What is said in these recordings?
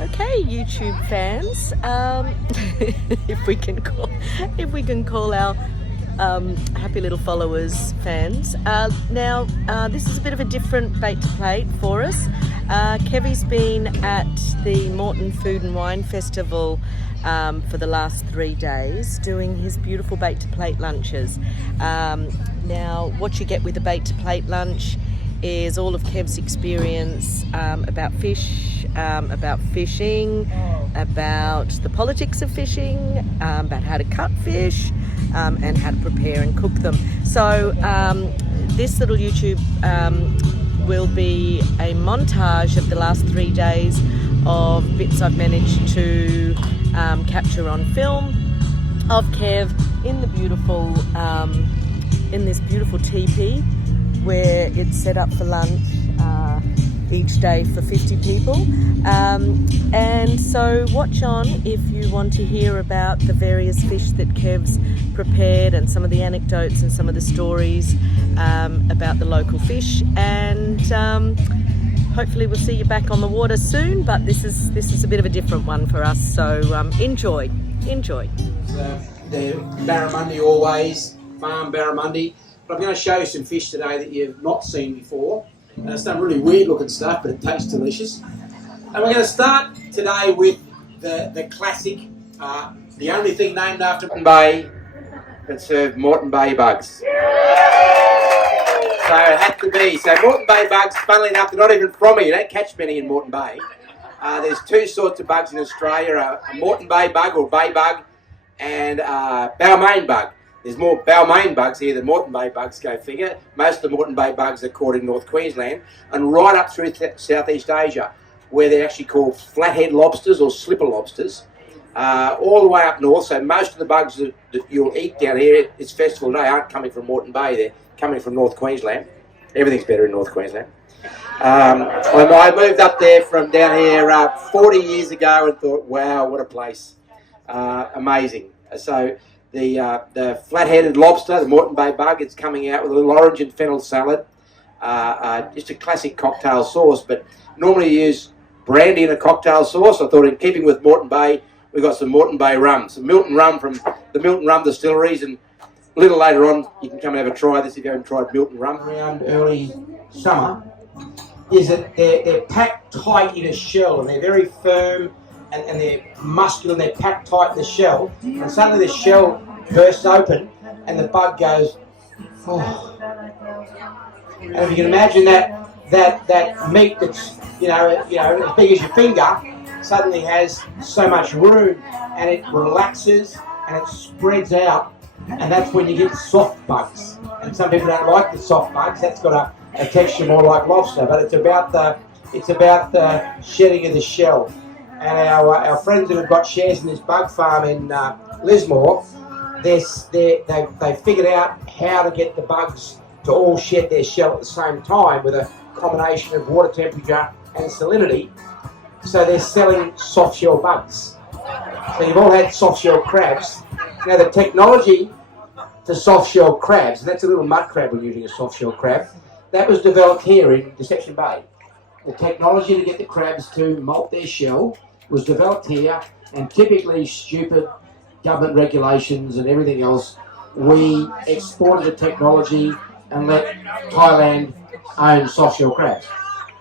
Okay, YouTube fans, if we can call our happy little followers fans. This is a bit of a different bait to plate for us. Kevy's been at the Morton Food and Wine Festival for the last 3 days, doing his beautiful bait to plate lunches. Now, what you get with a bait to plate lunch is all of Kev's experience about fish, about fishing, about the politics of fishing, about how to cut fish, and how to prepare and cook them. So this little YouTube will be a montage of the last 3 days of bits I've managed to capture on film of Kev in the beautiful, in this beautiful teepee, where it's set up for lunch each day for 50 people. And so watch on if you want to hear about the various fish that Kev's prepared and some of the anecdotes and some of the stories about the local fish. And hopefully we'll see you back on the water soon, but this is a bit of a different one for us, so enjoy. The barramundi always, farm barramundi. But I'm going to show you some fish today that you've not seen before. And it's some really weird looking stuff, but it tastes delicious. And we're going to start today with the classic, the only thing named after Morton Bay that served Moreton Bay bugs. So it had to be. So Moreton Bay bugs, funnily enough, they're not even from here. You don't catch many in Moreton Bay. There's two sorts of bugs in Australia, a Moreton Bay bug or bay bug and a Balmain bug. There's more Balmain bugs here than Moreton Bay bugs, go figure. Most of the Moreton Bay bugs are caught in North Queensland and right up through Southeast Asia, where they're actually called flathead lobsters or slipper lobsters, all the way up north. So most of the bugs that you'll eat down here, it's festival day, aren't coming from Moreton Bay, they're coming from North Queensland. Everything's better in North Queensland. I moved up there from down here 40 years ago and thought, wow, what a place. Amazing. So the flat-headed lobster, the Moreton Bay bug, it's coming out with a little orange and fennel salad. Just a classic cocktail sauce, but normally you use brandy in a cocktail sauce. I thought in keeping with Moreton Bay, we've got some Moreton Bay rum, some Milton rum from the Milton Rum distilleries, and a little later on you can come and have a try this if you haven't tried Milton rum. Around early summer is that they're packed tight in a shell and they're very firm. And they're muscular and they're packed tight in the shell, and suddenly the shell bursts open and the bug goes, oh. And if you can imagine that meat that's you know as big as your finger suddenly has so much room, and it relaxes and it spreads out, and that's when you get soft bugs. And some people don't like the soft bugs. That's got a texture more like lobster, but it's about the shedding of the shell. And our friends that have got shares in this bug farm in Lismore, they figured out how to get the bugs to all shed their shell at the same time with a combination of water temperature and salinity. So they're selling soft shell bugs. So you've all had soft shell crabs. Now the technology to soft shell crabs, and that's a little mud crab we're using, a soft shell crab, that was developed here in Deception Bay. The technology to get the crabs to molt their shell was developed here, and typically stupid government regulations and everything else, we exported the technology and let Thailand own soft shell crabs.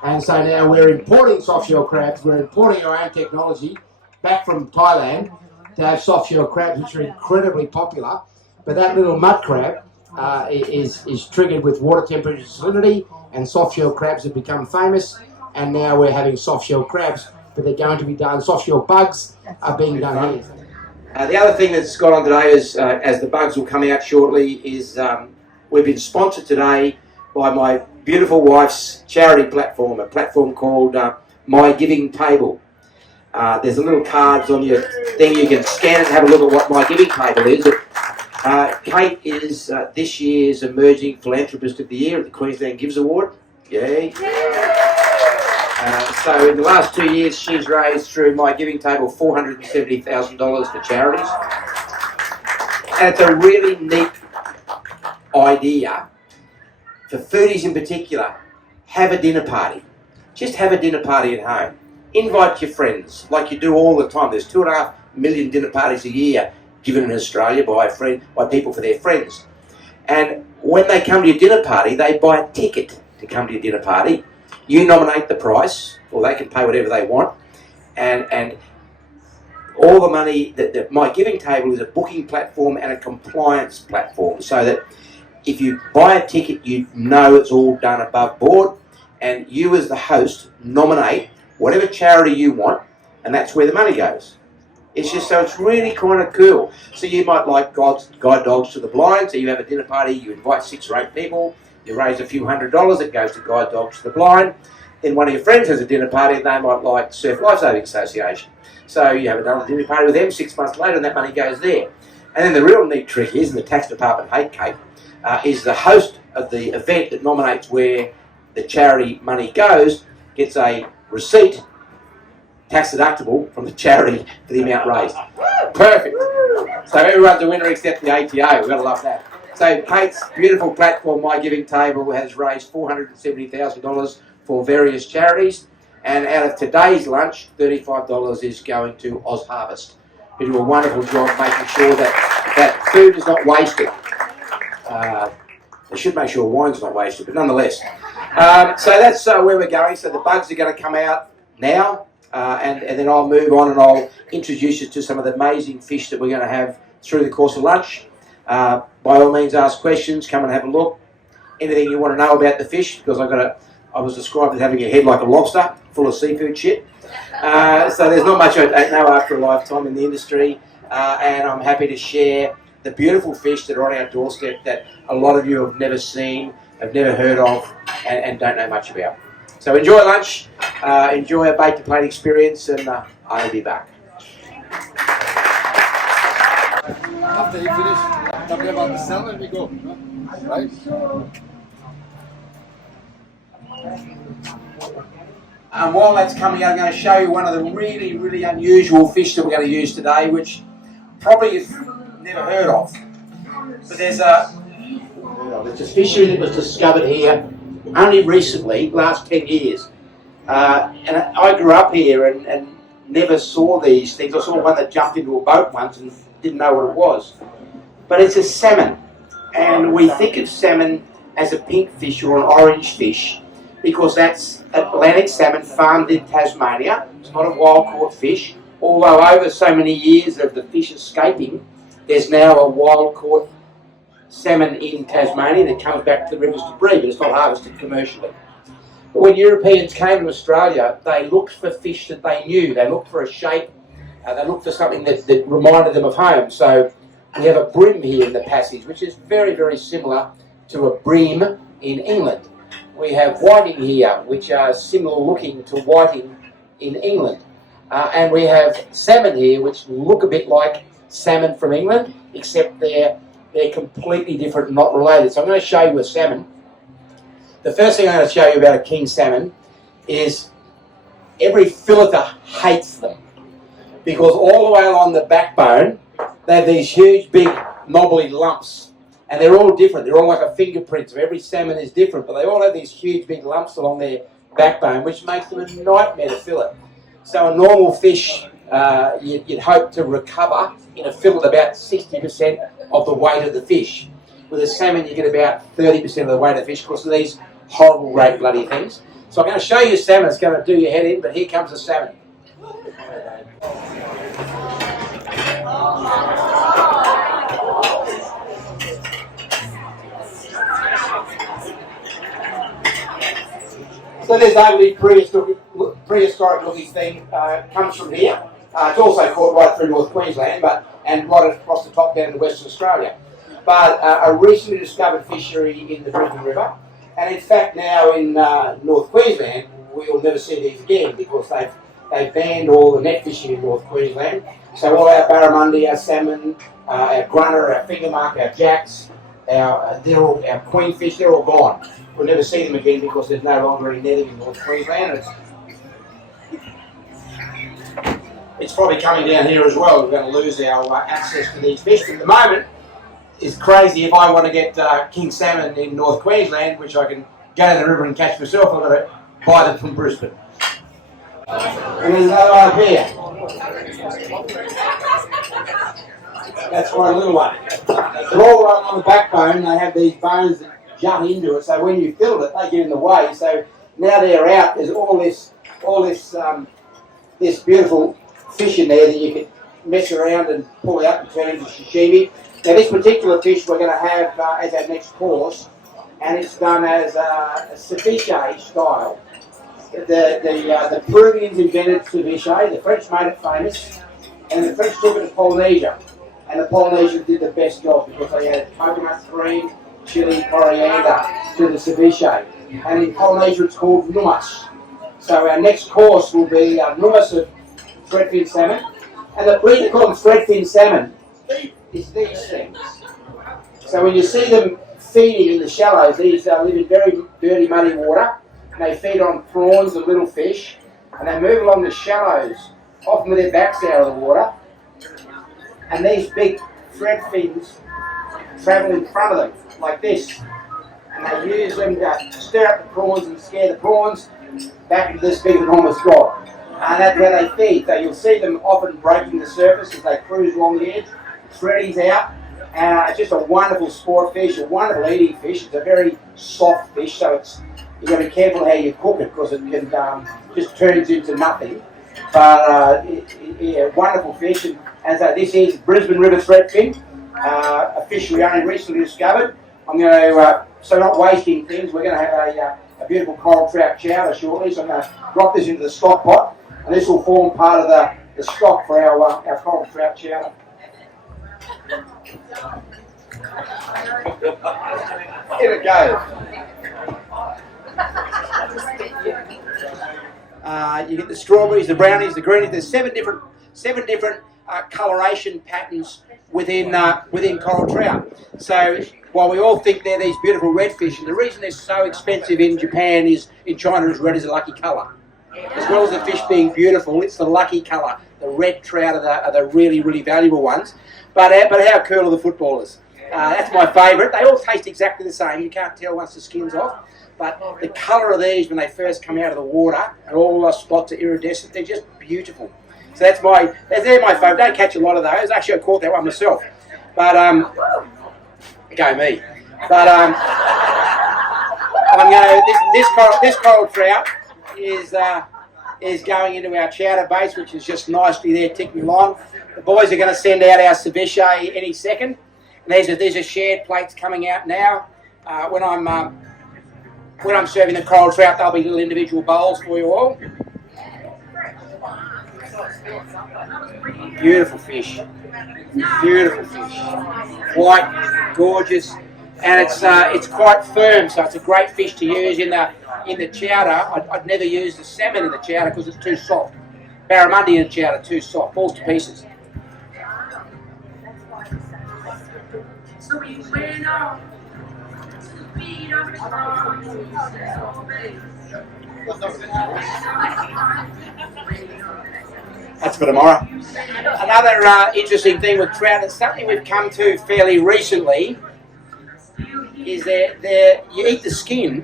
And so now we're importing soft shell crabs, we're importing our own technology back from Thailand to have soft shell crabs, which are incredibly popular. But that little mud crab is triggered with water temperature salinity, and soft shell crabs have become famous, and now we're having soft shell crabs, but they're going to be done, soft shell bugs are being done here. The other thing that's gone on today is, as the bugs will come out shortly, is we've been sponsored today by my beautiful wife's charity platform, a platform called My Giving Table. There's a little cards on your thing, you can scan it and have a look at what My Giving Table is. Kate is this year's Emerging Philanthropist of the Year at the Queensland Gives Award. Yay! So in the last 2 years, she's raised through My Giving Table $470,000 for charities. And it's a really neat idea for foodies in particular. Have a dinner party. Just have a dinner party at home. invite your friends like you do all the time. There's 2.5 million dinner parties a year given in Australia by people for their friends. And when they come to your dinner party, they buy a ticket to come to your dinner party. You nominate the price, or they can pay whatever they want. And all the money, that my giving table is a booking platform and a compliance platform, so that if you buy a ticket, you know it's all done above board, and you as the host nominate whatever charity you want, and that's where the money goes. It's just, so it's really kind of cool. So you might like Guide Dogs to the Blind, so you have a dinner party, you invite 6 or 8 people, you raise a few $100, it goes to Guide Dogs to the Blind. Then one of your friends has a dinner party and they might like Surf Lifesaving Association. So you have another dinner party with them 6 months later and that money goes there. And then the real neat trick is, and the tax department hate cake, is the host of the event that nominates where the charity money goes gets a receipt, tax deductible, from the charity for the amount raised. Perfect. So everyone's a winner except the ATO. We've got to love that. So Kate's beautiful platform, My Giving Table, has raised $470,000 for various charities. And out of today's lunch, $35 is going to Oz Harvest, who do a wonderful job making sure that food is not wasted. They should make sure wine's not wasted, but nonetheless. So that's where we're going. So the bugs are going to come out now, and then I'll move on and I'll introduce you to some of the amazing fish that we're going to have through the course of lunch. By all means, ask questions, come and have a look. Anything you want to know about the fish, because I was described as having a head like a lobster, full of seafood shit. So there's not much I don't know after a lifetime in the industry, and I'm happy to share the beautiful fish that are on our doorstep that a lot of you have never seen, have never heard of, and don't know much about. So enjoy lunch, enjoy a bake to plate experience, and I'll be back. After you finish talking about the salmon, we go, right? While that's coming out, I'm going to show you one of the really, really unusual fish that we're going to use today, which probably you've never heard of. But there's a fishery that was discovered here only recently, last 10 years. And I grew up here and never saw these things. I saw one that jumped into a boat once and didn't know what it was. But it's a salmon. And we think of salmon as a pink fish or an orange fish because that's Atlantic salmon farmed in Tasmania. It's not a wild-caught fish, although over so many years of the fish escaping, there's now a wild-caught salmon in Tasmania that comes back to the rivers to breed, but it's not harvested commercially. But when Europeans came to Australia, they looked for fish that they knew. They looked for a shape, they looked for something that reminded them of home. So we have a bream here in the passage, which is very, very similar to a bream in England. We have whiting here, which are similar looking to whiting in England. And we have salmon here, which look a bit like salmon from England, except they're completely different and not related. So I'm going to show you a salmon. The first thing I'm going to show you about a king salmon is every filleter hates them because all the way along the backbone they have these huge big knobbly lumps. And they're all different. They're all like a fingerprint. So every salmon is different, but they all have these huge big lumps along their backbone, which makes them a nightmare to fillet. So a normal fish, you'd hope to recover in a fillet about 60% of the weight of the fish. With a salmon, you get about 30% of the weight of the fish because of these horrible, great bloody things. So I'm going to show you a salmon. It's going to do your head in, but here comes the salmon. So this ugly prehistoric looking thing comes from here. It's also caught right through North Queensland and right across the top down in Western Australia. But a recently discovered fishery in the Brisbane River. And in fact now in North Queensland we'll never see these again because they've banned all the net fishing in North Queensland. So all our barramundi, our salmon, our grunter, our fingermark, our jacks, our queenfish, they're all gone. We'll never see them again because there's no longer any netting in North Queensland. It's probably coming down here as well. We're going to lose our access to these fish. At the moment, it's crazy. If I want to get king salmon in North Queensland, which I can go to the river and catch myself, I've got to buy them from Brisbane. And there's another one up here. That's quite a little one. They're all right on the backbone. They have these bones that jut into it. So when you fill it, they get in the way. So now they're out. There's all this this beautiful fish in there that you can mess around and pull out and turn into sashimi. Now this particular fish we're going to have as our next course, and it's done as a ceviche style. The Peruvians invented ceviche, the French made it famous, and the French took it to Polynesia. And the Polynesians did the best job because they added coconut cream, chili, coriander to the ceviche. And in Polynesia it's called numas. So our next course will be numas of threadfin salmon. And the reason they call them threadfin salmon is these things. So when you see them feeding in the shallows, these live in very dirty, muddy water. And they feed on prawns and little fish. And they move along the shallows, often with their backs out of the water. And these big thread fins travel in front of them, like this. And they use them to stir up the prawns and scare the prawns back into this big enormous rod. And that's where they feed. So you'll see them often breaking the surface as they cruise along the edge. Threadies out. And it's just a wonderful sport fish, a wonderful eating fish. It's a very soft fish, so you've got to be careful how you cook it because it can just turns into nothing. But yeah, wonderful fish. And so this is Brisbane River threadfin, a fish we only recently discovered. I'm going to, so not wasting things, we're going to have a beautiful coral trout chowder shortly. So I'm going to drop this into the stock pot, and this will form part of the stock for our coral trout chowder. Here it goes. You get the strawberries, the brownies, the greenies. There's seven different coloration patterns within coral trout. So while we all think they're these beautiful red fish, and the reason they're so expensive in Japan in China is red is a lucky colour. As well as the fish being beautiful, it's the lucky colour. The red trout are the really, really valuable ones. But how cool are the footballers? That's my favourite. They all taste exactly the same. You can't tell once the skin's off. But the colour of these when they first come out of the water, and all the spots are iridescent, they're just beautiful. So they're my favourite. Don't catch a lot of those. Actually, I caught that one myself. But go me. But I'm going. This coral trout is going into our chowder base, which is just nicely there ticking along. The boys are going to send out our ceviche any second. And these are shared plates coming out now. When I'm serving the coral trout, there'll be little individual bowls for you all. Beautiful fish. Beautiful fish. White, gorgeous, and it's quite firm, so it's a great fish to use in the chowder. I'd never use the salmon in the chowder because it's too soft. Barramundi in the chowder, too soft, falls to pieces. That's for tomorrow. Another interesting thing with trout, and something we've come to fairly recently, is that you eat the skin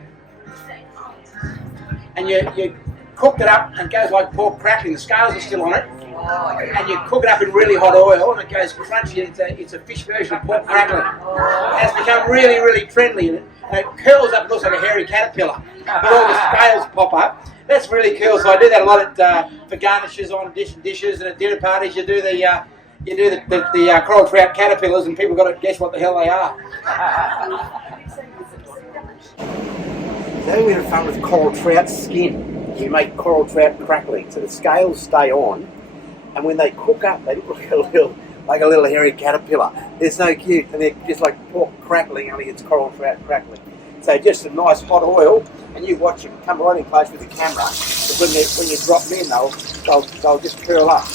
and you cook it up and it goes like pork crackling. The scales are still on it, and you cook it up in really hot oil and it goes crunchy. It's a fish version of pork crackling. And it's become really, really trendy, and it curls up and looks like a hairy caterpillar, but all the scales pop up. That's really cool. So I do that a lot for garnishes on dishes and at dinner parties. You do the coral trout caterpillars, and people got to guess what the hell they are. Then we have fun with coral trout skin. We make coral trout crackling, so the scales stay on, and when they cook up, they look like a little hairy caterpillar. They're so cute, and they're just like pork crackling, only it's coral trout crackling. So just a nice hot oil, and you watch them come right in close with the camera. But when you drop them in, they'll just curl up.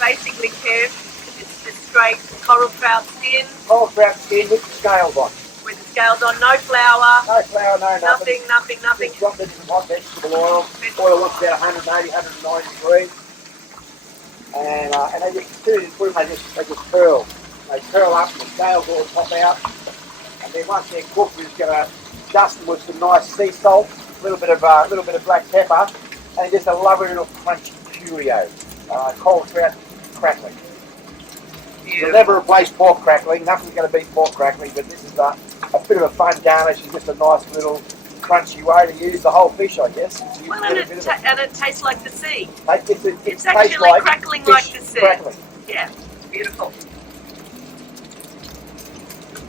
Basically curved because it's straight coral trout skin Coral trout skin with the scales on. with the scales on, no flour, No flour, no nothing. nothing. Just dropped in some hot vegetable oil. Oil was about 180, 190 degrees. And they just, they just curl. They curl up and the scales all pop out. And then once they're cooked, we're just going to dust them with some nice sea salt, a little bit of black pepper, and just a lovely little crunchy curio. Coral trout crackling. You'll never replace pork crackling. Nothing's going to beat pork crackling, but this is a bit of a fun garnish and just a nice little crunchy way to use the whole fish, I guess. So well, and it tastes like the sea. It's actually like crackling like the sea. Crackling. Yeah, beautiful.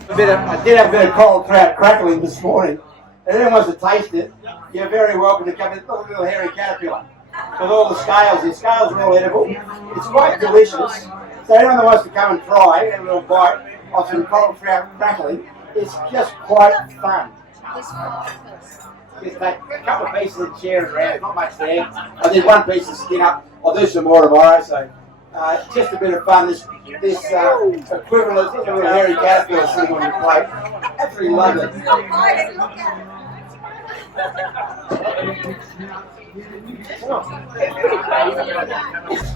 I did have a bit of coral trout crackling this morning. If anyone wants to taste it, you're very welcome to come in. Look at the little hairy caterpillar with all the scales. The scales are all edible. It's quite delicious. So anyone that wants to come and try and have a little bite of some coral trout crackling, it's just quite fun. Just take a couple of pieces and share it around. Not much there. I did one piece of skin up. I'll do some more tomorrow. So just a bit of fun. This equivalent of a little hairy caterpillar sitting on your plate. Absolutely lovely.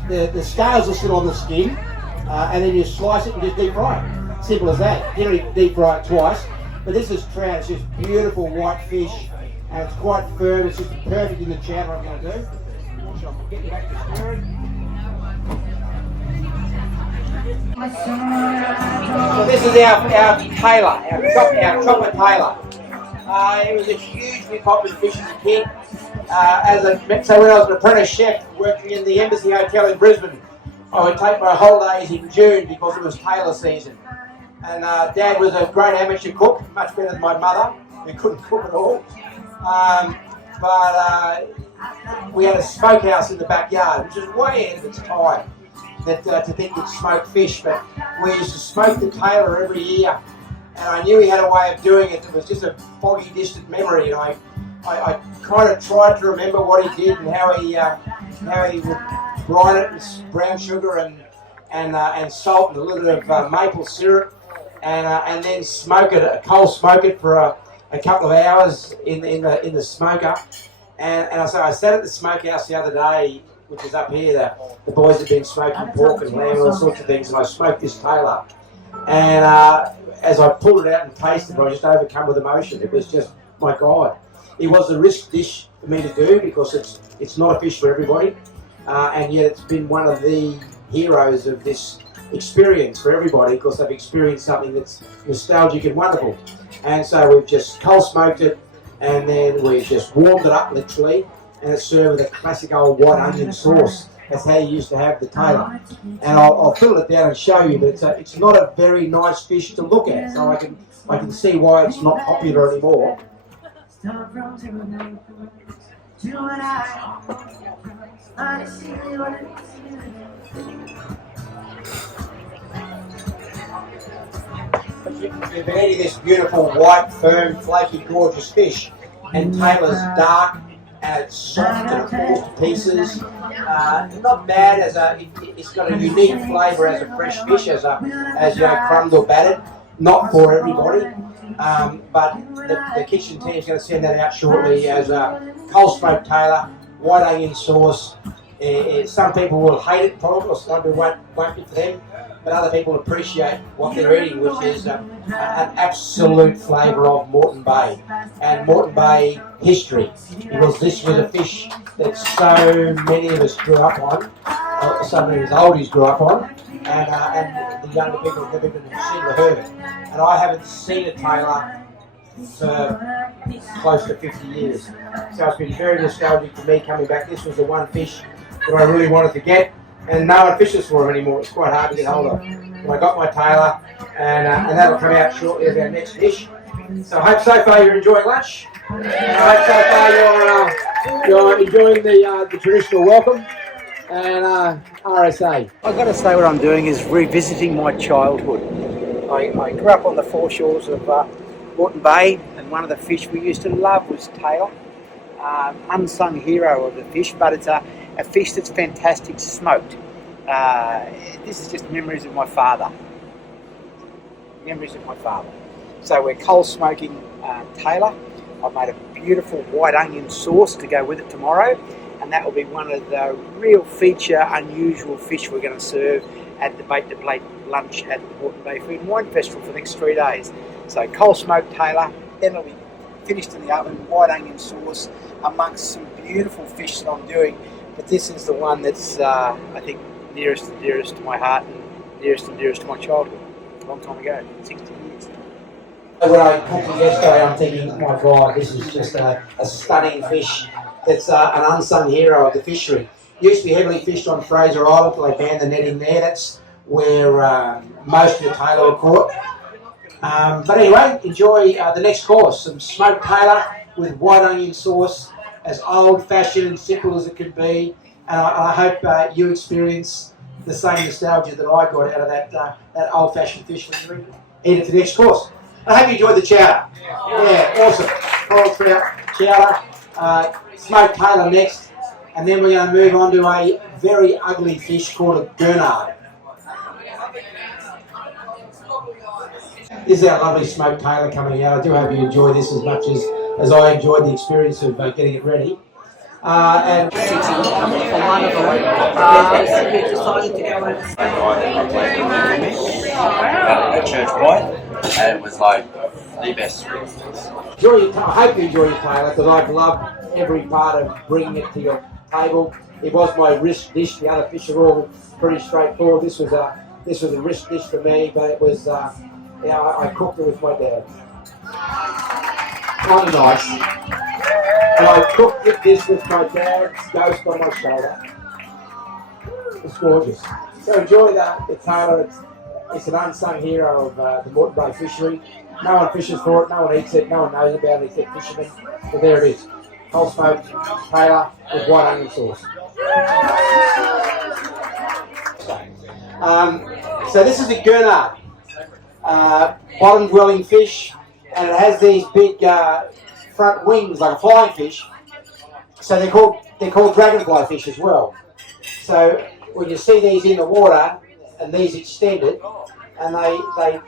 The scales are still on the skin, and then you slice it and just deep fry it. Simple as that. You don't deep fry it twice. But this is trout. It's just beautiful white fish, and it's quite firm. It's just perfect in the chowder I'm going to do. So I'll get you back to stirring. So this is our tailor, our chopper tailor. It was a hugely popular fish as a kid. So when I was an apprentice chef working in the Embassy Hotel in Brisbane, I would take my holidays in June because it was tailor season. And Dad was a great amateur cook, much better than my mother, who couldn't cook at all. But we had a smokehouse in the backyard, which was way ahead of its time. To think we'd smoke fish, but we used to smoke the tailor every year, and I knew he had a way of doing it that was just a foggy, distant memory, and I kind of tried to remember what he did and how he would brine it with brown sugar and salt and a little bit of maple syrup, and then coal smoke it for a couple of hours in the smoker, and I sat at the smokehouse the other day, which is up here. The boys have been smoking pork and lamb and all sorts of things, and I smoked this tailor. And as I pulled it out and tasted it, I was just overcome with emotion. It was just, my God. It was a risk dish for me to do because it's not a fish for everybody, and yet it's been one of the heroes of this experience for everybody because they've experienced something that's nostalgic and wonderful. And so we've just coal smoked it, and then we've just warmed it up literally, and it's served with a classic old white onion sauce. That's how you used to have the tailor. And I'll fill it down and show you, but it's not a very nice fish to look at, so I can see why it's not popular anymore. We've been eating this beautiful, white, firm, flaky, gorgeous fish, and tailor's dark, and it's soft and it falls to pieces. Not bad it's got a unique flavour as a fresh fish, as crumbed or battered. Not for everybody, but the kitchen team is going to send that out shortly as a coal smoked tailor, white onion sauce. Some people will hate it probably, or some people won't be for them, but other people appreciate what they're eating, which is an absolute flavour of Moreton Bay and Moreton Bay history, because this was a fish that so many of us grew up on, so many of us oldies grew up on, and the younger people have never even seen or heard of it. And I haven't seen a tailor for close to 50 years. So it's been very nostalgic for me coming back. This was the one fish that I really wanted to get, and no one fishes for them anymore. It's quite hard to get hold of. But I got my tailor, and that'll come out shortly as our next dish. So I hope so far you're enjoying lunch. I hope so far you're enjoying the traditional welcome and RSA. I've got to say what I'm doing is revisiting my childhood. I grew up on the foreshores of Moreton Bay, and one of the fish we used to love was tailor. Unsung hero of the fish, but it's a fish that's fantastic smoked. This is just memories of my father. Memories of my father. So we're coal smoking Taylor. I've made a beautiful white onion sauce to go with it tomorrow, and that will be one of the real feature, unusual fish we're going to serve at the Bait to Plate lunch at the Morton Bay Food and Wine Festival for the next 3 days. So coal smoked Taylor, then it'll be finished in the oven, white onion sauce, amongst some beautiful fish that I'm doing. But this is the one that's, I think, nearest and dearest to my heart and nearest to my childhood. A long time ago, 60 years. When I cooked it yesterday, I'm thinking, my God, this is just a stunning fish that's an unsung hero of the fishery. Used to be heavily fished on Fraser Island until they banned the netting there. That's where most of the tailor were caught. But anyway, enjoy the next course. Some smoked tailor with white onion sauce, as old-fashioned and simple as it can be. And I hope you experience the same nostalgia that I got out of that old-fashioned fish when you eat it for the next course. I hope you enjoyed the chowder. Yeah, awesome. Coral trout chowder, smoked tailor next, and then we're going to move on to a very ugly fish called a gurnard. This is our lovely smoked tailor coming out. I do hope you enjoy this as much as I enjoyed the experience of getting it ready. And a church boy, and it was like the best. I hope you enjoy your tailor, because I've loved every part of bringing it to your table. It was my wrist dish. The other fish are all pretty straightforward. This was a wrist dish for me, but it was I cooked it with my dad. Kind of nice. And I cooked this with my dad's ghost on my shoulder. It's gorgeous. So enjoy the tailor. It's an unsung hero of the Morton Bay fishery. No one fishes for it, no one eats it, no one knows about it except fishermen. But there it is. Cold smoked tailor with white onion sauce. So this is a gurnard, bottom dwelling fish, and it has these big front wings like a flying fish. So they're called dragonfly fish as well. So when you see these in the water and these extended, and they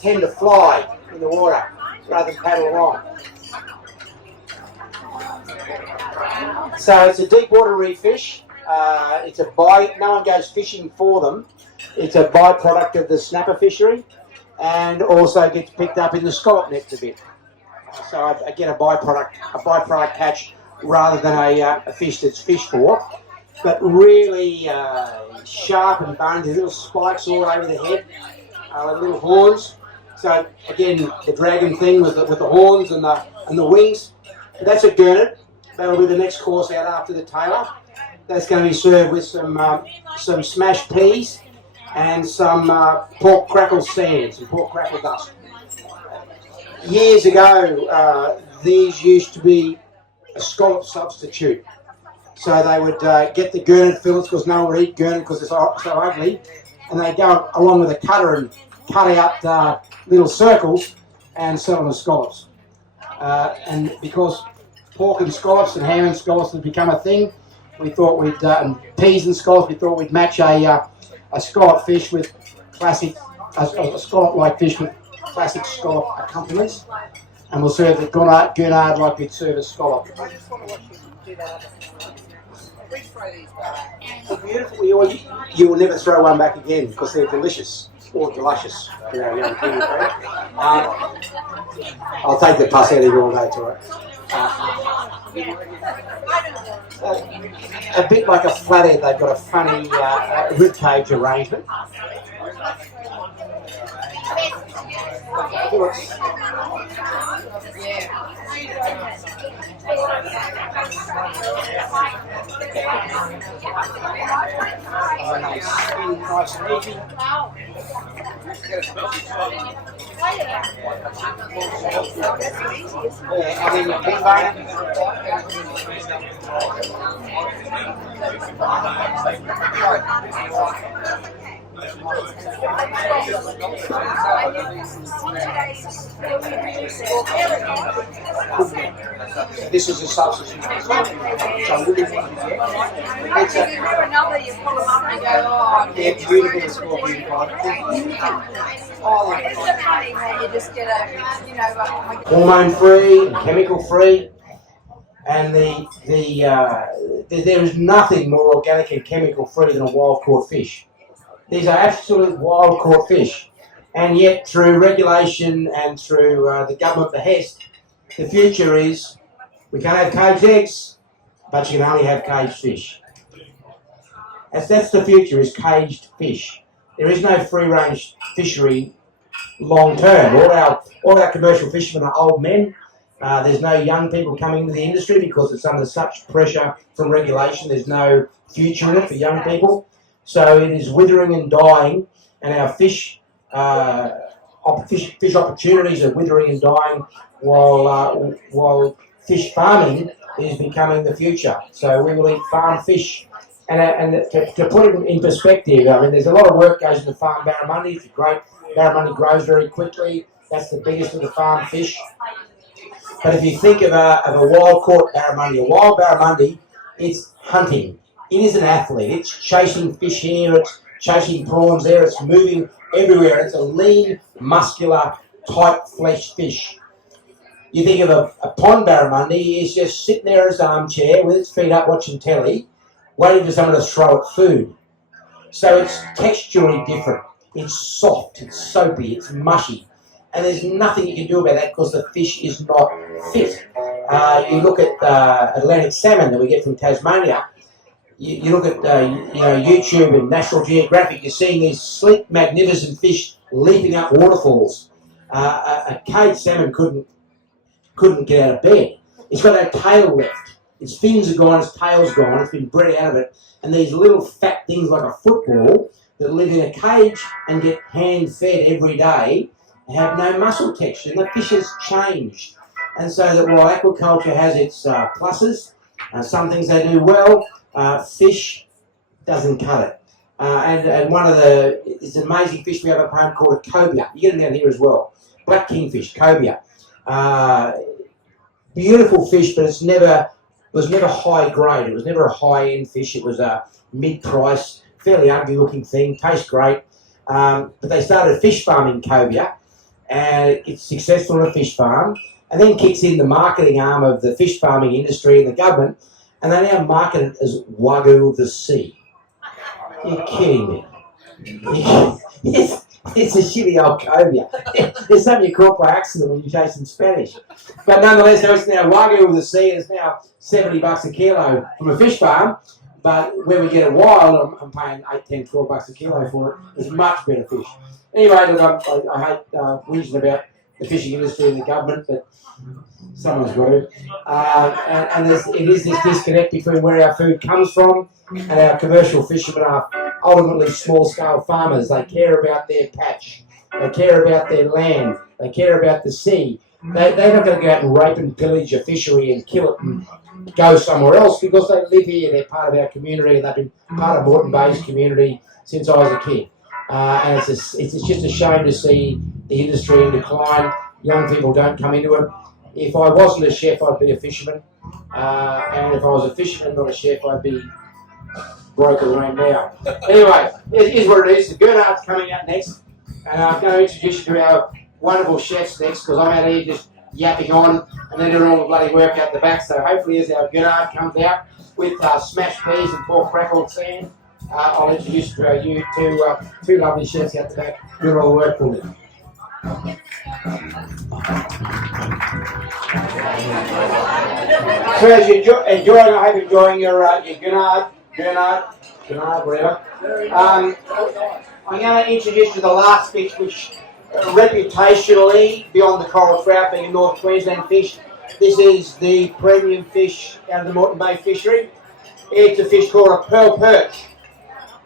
tend to fly in the water rather than paddle along. So it's a deep water reef fish. It's a no one goes fishing for them. It's a byproduct of the snapper fishery, and also gets picked up in the scallop nets a bit. So again, a byproduct catch rather than a fish that's fished for. But really sharp and bony. There's little spikes all over the head, little horns. So again, the dragon thing with the horns and the wings. But that's a gurnard. That'll be the next course out after the tailor. That's going to be served with some smashed peas and some pork crackle sand, some pork crackle dust. Years ago, these used to be a scallop substitute. So they would get the gurnard fillets, because no one would eat gurnard because it's so ugly, and they'd go along with a cutter and cut out little circles and sell them as scallops. And because pork and scallops and ham and scallops had become a thing, we thought we'd, and peas and scallops, we thought we'd match a scallop fish with classic, a scallop-like fish with classic scallop accompaniments, and we'll serve the gurnard like we'd serve a scallop. They're beautiful. You will never throw one back again because they're delicious, or deluscious. You know, young Kiwi friend. I'll take the pus out of you all day, it's all right. A bit like a flathead, they've got a funny rib cage arrangement. Nice and easy. And then you pin bone it. So this is a substitute. So really what you get. It's a they're beautiful as well, hormone free, chemical free, and there is nothing more organic and chemical free than a wild caught fish. These are absolute wild caught fish, and yet through regulation and through the government behest, the future is we can't have caged eggs, but you can only have caged fish. That's the future, is caged fish. There is no free-range fishery long term. All our commercial fishermen are old men. There's no young people coming into the industry because it's under such pressure from regulation. There's no future in it for young people. So it is withering and dying, and our fish opportunities are withering and dying, while fish farming is becoming the future. So we will eat farm fish. And to put it in perspective, I mean, there's a lot of work goes into farm barramundi. It's great. Barramundi grows very quickly. That's the biggest of the farm fish. But if you think of a wild-caught barramundi, a wild barramundi, it's hunting. It is an athlete. It's chasing fish here. It's chasing prawns there. It's moving everywhere. It's a lean, muscular, tight-fleshed fish. You think of a pond barramundi, it's just sitting there in its armchair with its feet up watching telly, waiting for someone to throw it food. So it's texturally different. It's soft, it's soapy, it's mushy. And there's nothing you can do about that because the fish is not fit. You look at Atlantic salmon that we get from Tasmania. You look at YouTube and National Geographic, you're seeing these sleek, magnificent fish leaping up waterfalls. A caged salmon couldn't get out of bed. It's got no tail left. Its fins are gone, its tail's gone, it's been bred out of it. And these little fat things like a football that live in a cage and get hand-fed every day have no muscle texture. And the fish has changed. And so that while aquaculture has its pluses, some things they do well, fish doesn't cut it. And one of it's an amazing fish we have up home called a cobia. You get them down here as well. Black kingfish, cobia. Beautiful fish, but it was never high grade. It was never a high end fish. It was a mid-price, fairly ugly looking thing. Tastes great. But they started fish farming cobia, and it's successful in a fish farm. And then kicks in the marketing arm of the fish farming industry and the government, and they now market it as wagyu of the sea. You're kidding me. It's a shitty old cobia. There's something you caught by accident when you're chasing Spanish. But nonetheless, it's now wagyu of the sea. It's now $70 a kilo from a fish farm. But when we get it wild, I'm paying $8, $10, $12 a kilo for it. It's much better fish. Anyway, look, I hate whinging about the fishing industry and the government, but someone's got to. And it is this disconnect between where our food comes from and our commercial fishermen are ultimately small-scale farmers. They care about their patch. They care about their land. They care about the sea. They're not going to go out and rape and pillage a fishery and kill it and go somewhere else because they live here. They're part of our community and they've been part of Morton Bay's community since I was a kid. And it's just a shame to see the industry in decline. Young people don't come into it. If I wasn't a chef, I'd be a fisherman. And if I was a fisherman, not a chef, I'd be broken right now. Anyway, it is what it is. The Gurnard's coming out next. And I'm going to introduce you to our wonderful chefs next because I'm out here just yapping on and they're doing all the bloody work out the back. So hopefully as our Gurnard comes out with smashed peas and pork crackled sand, I'll introduce you to two lovely chefs out the back doing all the work for me. So as you're enjoying, I hope you're enjoying your Gurnard, whatever. I'm going to introduce you to the last fish, which reputationally, beyond the coral trout being a North Queensland fish, this is the premium fish out of the Moreton Bay fishery. It's a fish called a pearl perch,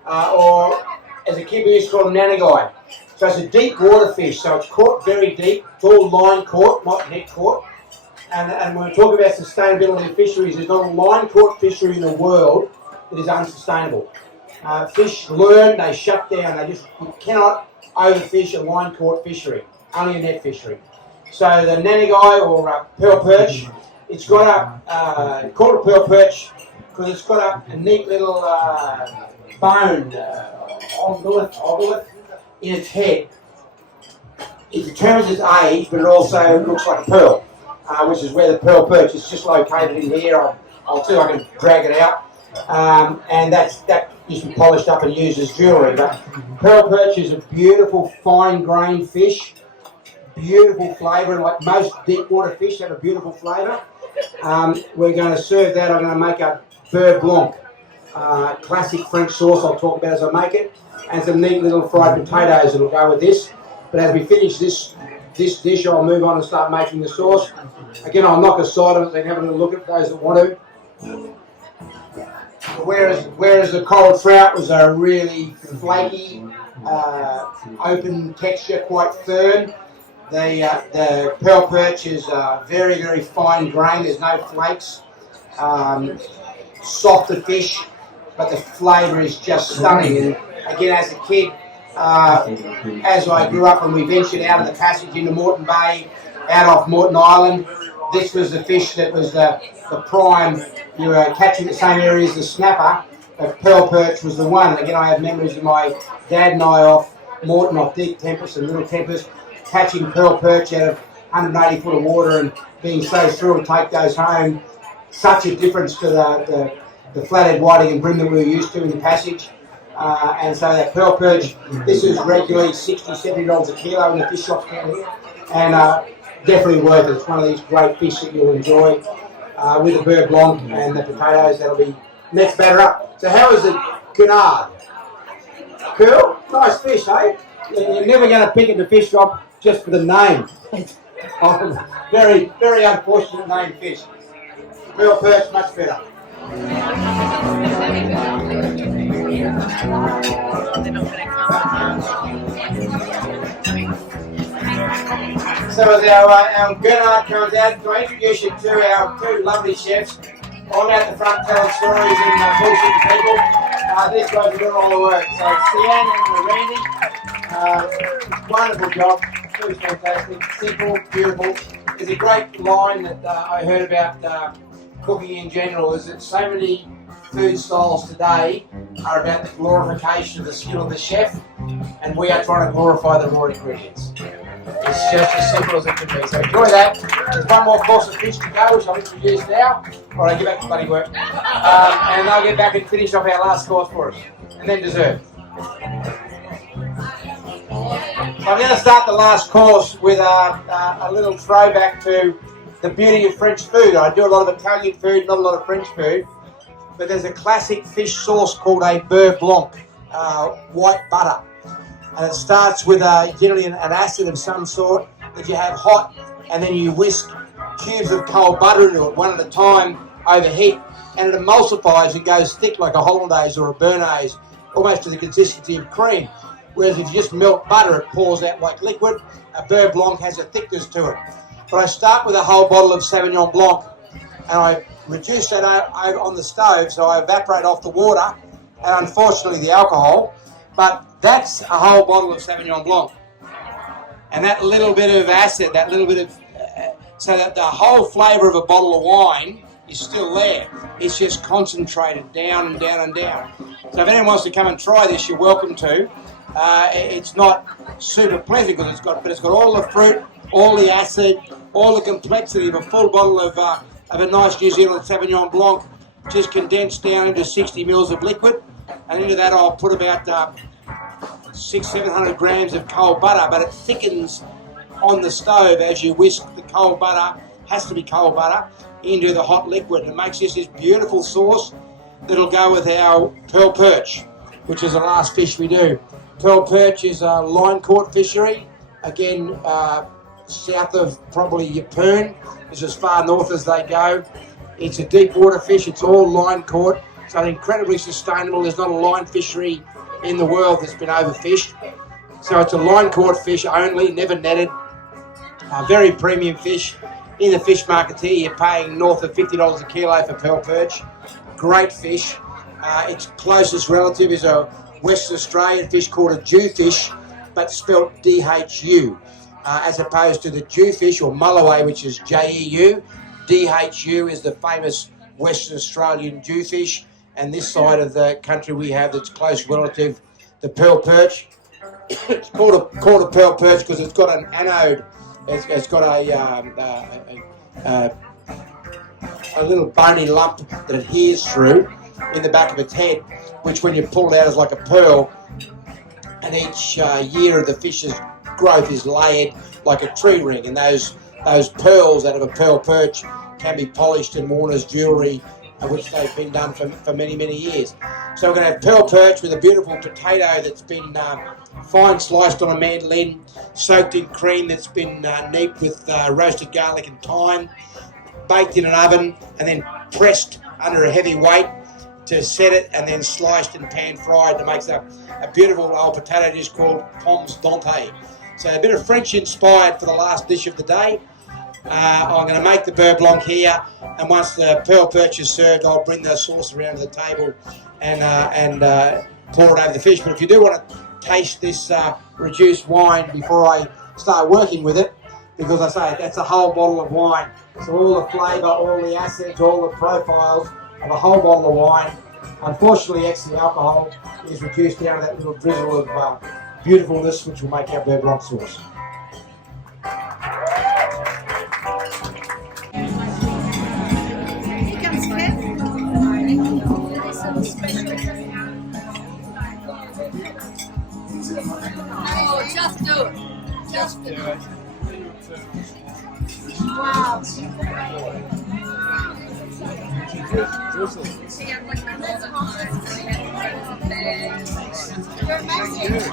or as a kid we used to call them nanagai. So it's a deep water fish, so it's caught very deep. It's all line caught, not net caught. And when we talk about sustainability of fisheries, there's not a line caught fishery in the world that is unsustainable. Fish learn, they shut down. You cannot overfish a line caught fishery, only a net fishery. So the nannygai or pearl perch, it's got called a pearl perch because it's got a neat little bone, oglet in its head. It determines its age, but it also looks like a pearl, which is where the pearl perch is just located in here. I'll see if I can drag it out. And that used to be polished up and used as jewellery. But pearl perch is a beautiful, fine-grained fish, beautiful flavour, and like most deep water fish have a beautiful flavour. We're going to serve that. I'm going to make a beurre blanc, classic French sauce I'll talk about as I make it, and some neat little fried potatoes that will go with this. But as we finish this dish, I'll move on and start making the sauce. Again, I'll knock aside of it and have a little look at those that want to. Whereas the coral trout was a really flaky, open texture, quite firm. The pearl perch is very, very fine grain. There's no flakes. Softer fish, but the flavour is just stunning. And again, as a kid, as I grew up and we ventured out of the passage into Morton Bay, out off Morton Island, this was the fish that was the prime. You were catching the same area as the snapper, but pearl perch was the one. And again, I have memories of my dad and I off Morton, off Deep Tempest and Little Tempest, catching pearl perch out of 180 foot of water and being so thrilled to take those home. Such a difference to the flathead whiting and brim that we were used to in the passage. And so that pearl perch, this is regularly $60, $70 a kilo in the fish shops down here. And definitely worth it. It's one of these great fish that you'll enjoy with the beurre blanc and the potatoes. That'll be next batter up. So how is the canard? Cool? Nice fish, eh? You're never going to pick at the fish shop just for the name. Very, very unfortunate name fish. Pearl perch, much better. So as our Gurnard comes out, to introduce you to our two lovely chefs. I'm out the front telling stories and bullshitting people. These guys are doing all the work. So Sian and Randy, wonderful job. It was fantastic, simple, beautiful. There's a great line that I heard about cooking in general, is that so many food styles today are about the glorification of the skill of the chef, and we are trying to glorify the raw ingredients. It's just as simple as it can be. So enjoy that. There's one more course of fish to go, which I'll introduce now. All right, get back to bloody work. And I'll get back and finish off our last course for us. And then dessert. So I'm going to start the last course with a little throwback to the beauty of French food. I do a lot of Italian food, not a lot of French food. But there's a classic fish sauce called a beurre blanc, white butter. And it starts with generally an acid of some sort that you have hot, and then you whisk cubes of cold butter into it, one at a time, over heat, and it emulsifies and goes thick like a hollandaise or a béarnaise, almost to the consistency of cream. Whereas if you just melt butter, it pours out like liquid. A beurre blanc has a thickness to it. But I start with a whole bottle of Sauvignon Blanc, and I reduce that over on the stove, so I evaporate off the water, and unfortunately the alcohol, but that's a whole bottle of Sauvignon Blanc. And that little bit of acid, that little bit of, so that the whole flavour of a bottle of wine is still there. It's just concentrated down and down and down. So if anyone wants to come and try this, you're welcome to. It's not super pleasant because it's got all the fruit, all the acid, all the complexity of a full bottle of a nice New Zealand Sauvignon Blanc, just condensed down into 60 mils of liquid. And into that I'll put about 600-700 grams of cold butter, but it thickens on the stove as you whisk the cold butter, has to be cold butter, into the hot liquid. And it makes this beautiful sauce that'll go with our pearl perch, which is the last fish we do. Pearl perch is a line caught fishery, again south of probably Yeppoon, is as far north as they go. It's a deep water fish, it's all line caught, so incredibly sustainable. There's not a line fishery in the world that's been overfished. So it's a line caught fish only, never netted. Very premium fish. In the fish markets here, you're paying north of $50 a kilo for pearl perch. Great fish. Its closest relative is a Western Australian fish called a jewfish, but spelt DHU, as opposed to the jewfish or mulloway, which is JEU. DHU is the famous Western Australian jewfish, and this side of the country we have its close relative, the pearl perch. It's called a pearl perch because it's got an anode. It's got a little bony lump that adheres through in the back of its head, which when you pull it out is like a pearl, and each year of the fish's growth is layered like a tree ring, and those pearls out of a pearl perch can be polished and worn as jewellery, which they've been done for many, many years. So we're going to have pearl perch with a beautiful potato that's been fine sliced on a mandolin, soaked in cream that's been neeped with roasted garlic and thyme, baked in an oven and then pressed under a heavy weight to set it, and then sliced and pan fried to make a beautiful old potato dish called pommes dante. So a bit of French inspired for the last dish of the day. I'm going to make the beurre blanc here, and once the pearl perch is served, I'll bring the sauce around to the table and pour it over the fish. But if you do want to taste this reduced wine before I start working with it, because I say that's a whole bottle of wine, so all the flavour, all the acids, all the profiles of a whole bottle of wine. Unfortunately, the alcohol is reduced down to that little drizzle of beautifulness, which will make our beurre blanc sauce. Here comes Kev. Oh, just do it. Just do it. Wow. You're amazing. You're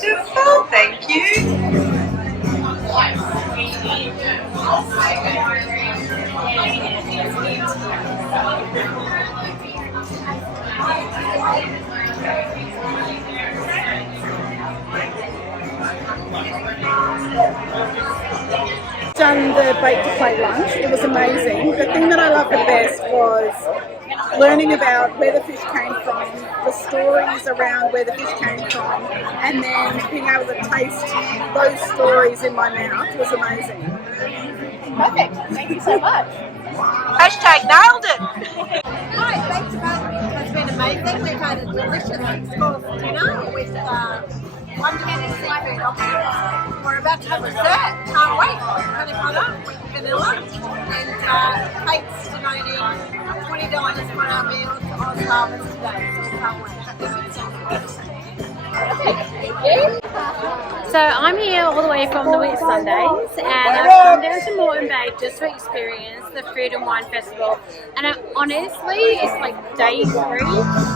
Beautiful, thank you. Done the bake to plate lunch. It was amazing. The thing that I loved the best was learning about where the fish came from, the stories around where the fish came from, and then being able to taste those stories in my mouth was amazing. perfect. Thank you so much. Hashtag nailed it. Hi, baked to plate has been amazing. We've had a delicious course dinner with wonderful seafood options. We're about to have dessert. Can't wait. Honey butter with vanilla and cakes donating $20 for our meal to Oz Harvest today. So can't wait. So I'm here all the way from the Whitsundays, and I've come down to Moreton Bay just to experience the Food and Wine Festival, and honestly it's like day 3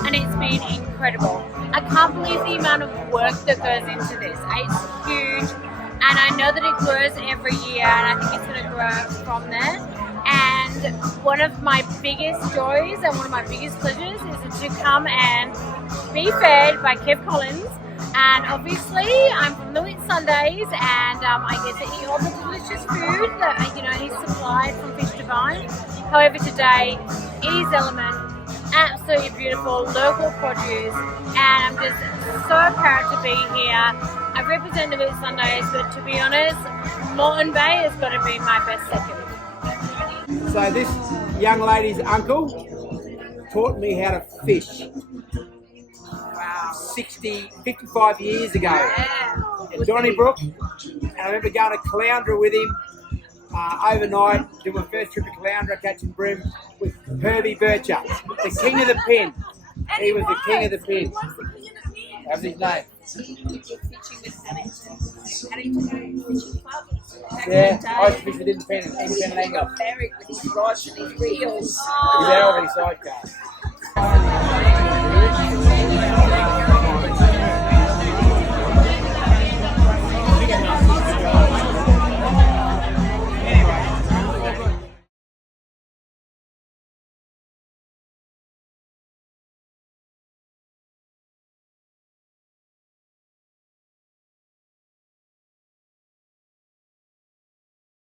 and it's been incredible. I can't believe the amount of work that goes into this. It's huge, and I know that it grows every year, and I think it's going to grow from there. And one of my biggest joys and one of my biggest pleasures is to come and be fed by Kev Collins. And obviously I'm from the Whitsundays, and I get to eat all the delicious food that he's supplied from Fish Divine. However, today it is Element, absolutely beautiful local produce, and I'm just so proud to be here. I represent the Whitsundays, but to be honest, Moreton Bay has got to be my best second. So this young lady's uncle taught me how to fish. Wow. 55 years ago at Donnybrook, and I remember going to Caloundra with him overnight, doing my first trip to Caloundra, catching bream with Herbie Bircher, the king of the pin. He was the king of the pin. That was his name. Yeah, I used to fish with independent angles. Eric with his rods and his reels. He's our already sidecar.